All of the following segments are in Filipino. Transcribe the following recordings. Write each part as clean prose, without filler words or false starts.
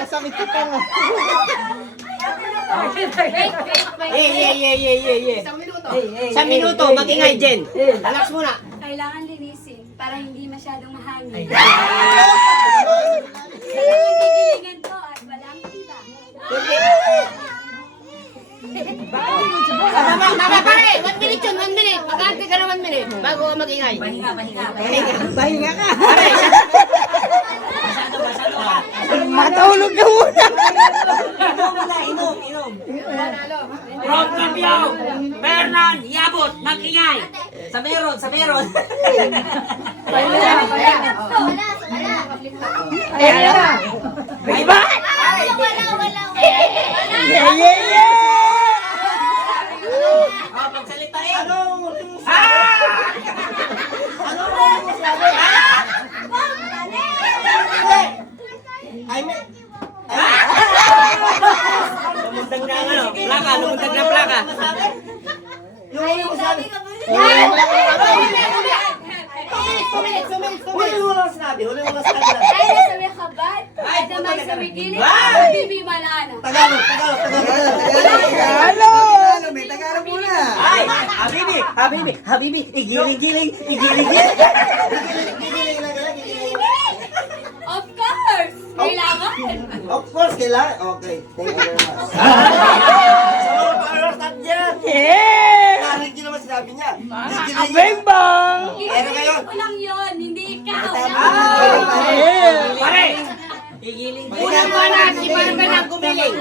Kasakit ka pa nga. Isang minuto, mag-ingay, Jen. Relax muna. Kailangan linisin para hindi masyadong mahangin. Kailangan ko at walang iba. Mama, pare, 1 minute yun, 1 minute. Mag-ante ka na 1 minute bago ka mag-ingay. Pahinga ka. Pare, Matulog ka muna. inom. From Capiao, Bernan, Yabot, mag-ingay. Sa meron. Ayan na. Ay, ba? Yeah. Oh, pagsalitain. Lumutag na plaka, lumutag na plaka. Huli mo lang sinabi. Ay, nasabi ka ba? Ay, naman sa bikini. Bibi malana. Tagalog. May Tagalog muna. Ay, Habibi, igiling. Of course! Kailangan! Of course, kailangan. Okay, thank you very much. Sa mga followers natin yan. Yeah! Narinig niyo naman sinabi niya. Bang! Pero ngayon. Ko lang yun, hindi ikaw. Pare! Unang mana, si Barbanan gumiling.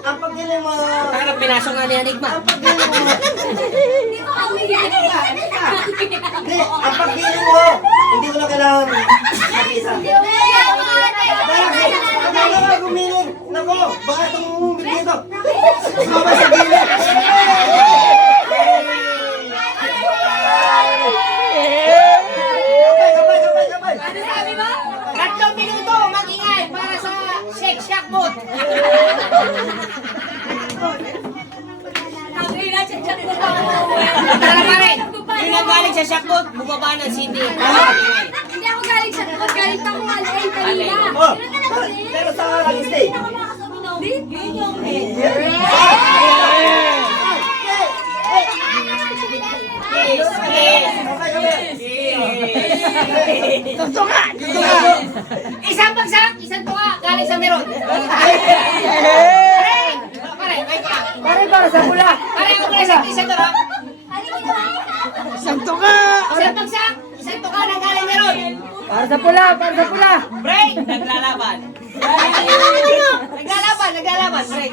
Ang pagdiling mo. Parang pinasok nga ni Enigma. Hindi ko kami yan. Hindi, ang pagdiling mo. Hindi mo na kailangan mag-isa. Dahil ka gumiling. Nako, baka itong bigyan ito. Sumabay sa gilid. Sabay. Ano sabi mo? 3 minuto, mag-ingay para sa Shake Shack Boat. Sabi na, check mo pa ako. Tara pare, yung nagaling sa Shack Boat, bumaba ng Cindy. Hindi ako galing sa tukot, galing ako alay kanina. Oh, pero sa nag-stay. Isang bagsak, isang tuka, galing sa meron. Pare, wait ka. Pare para sa pula. Pare, ako muna isang tuka. Santo ka. Isang bagsak, isang tuka na galing meron. Para sa pula. Break! Naglalaban, break.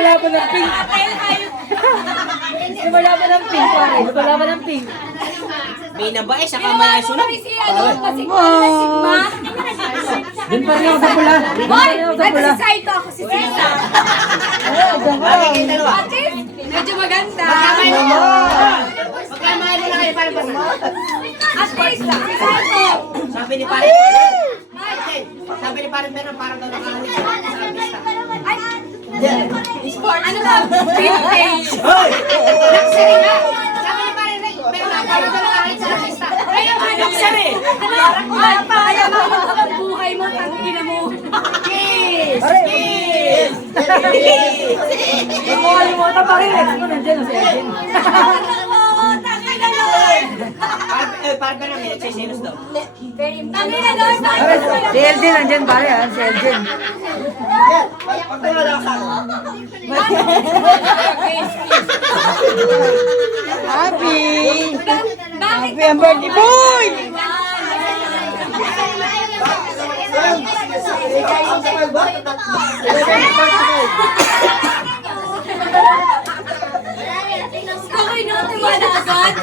Lumalaban ng pink. Lumalaban ng pink, pare. Lumalaban ng pink. May nabae sa kamay ay sunod. Si ano, pasigma na sigma. Doon pa rin ako sa pula. Hoy! At si Saito ako, si Sisa. Bagay kayo dalawa. Ate, medyo maganda. Magkamay mo. Magkamay mo na kayo para basta. At least, si Saito. Sabi ni pare. Sabi ni pare pero parang daw nakahalit sa pista. Ay, ano ba? Vintage. Luxury na. Sabi ni pare Ray, pero parang daw nakahalit sa pista. Ayun nga, luxury. Ayaw mo ang buhay mo, tangina mo. Kiss! Kalimutan pa rin. Ex mo nandiyan si Edwin. Tangina Lord. Pare ba namin, nagsisilos daw. Tangina Lord. Si Eldin nandiyan pare ha. Si Eldin. Pagtayo lang sa akin. Happy! Bakit Happy ang birthday boy! Ang sakal ba? Okay, no? Tiwala agad.